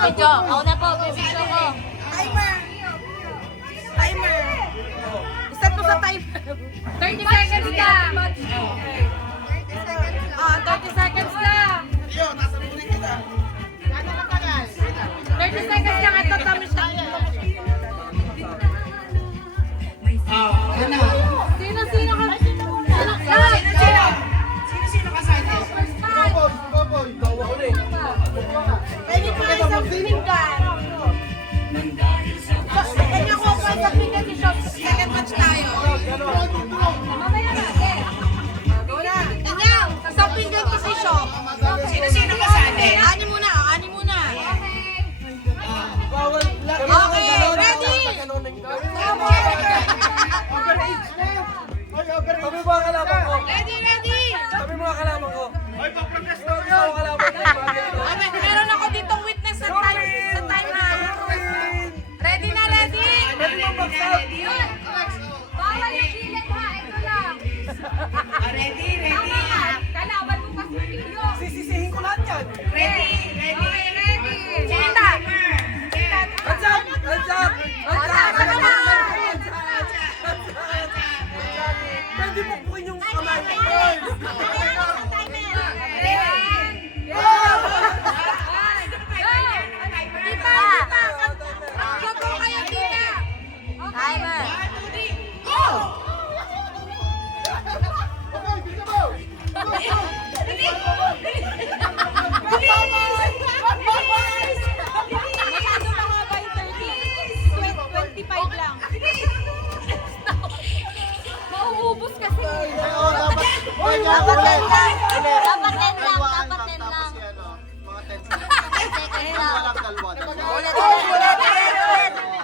Video. Ako na po, bibidyo ko. Timer. Timer. Start mo sa timer. 30 seconds na. 30 seconds na. 30 seconds lang. Ito, tamis na. Sino ka? Sino kasali? Pwede pa isang pinggan. Kanya ko pa isang pinggan si Shop. Second match tayo. Mamaya na. Go na. Isang pinggan ko si Shop. Sino kasali? Ani muna. Okay, ready? Sabi mo ang kalaban ko. Ready? Sabi mo ang kalaban ko. Ay, pag-protest mo ang kalaban ko. Okay, meron ako ditong witness sa time na. Ready na, ready? Pwede mo baksak. Bawal yung gilid ha. Ito lang. Ready? Kalaban mo kasi video. Sisisihin ko lahat yan. Ready? Okay, ready. Sinta! Hands up! Hands up! Pwede mo bukin yung kamay. Timer. Masyado mahaba yung 30. 25 lang. Mauubos kasi. Dapat 10 lang. Dapat 10 lang. Mga 10 seconds. Mga 10 seconds lang. Walang kalwa. Ulit.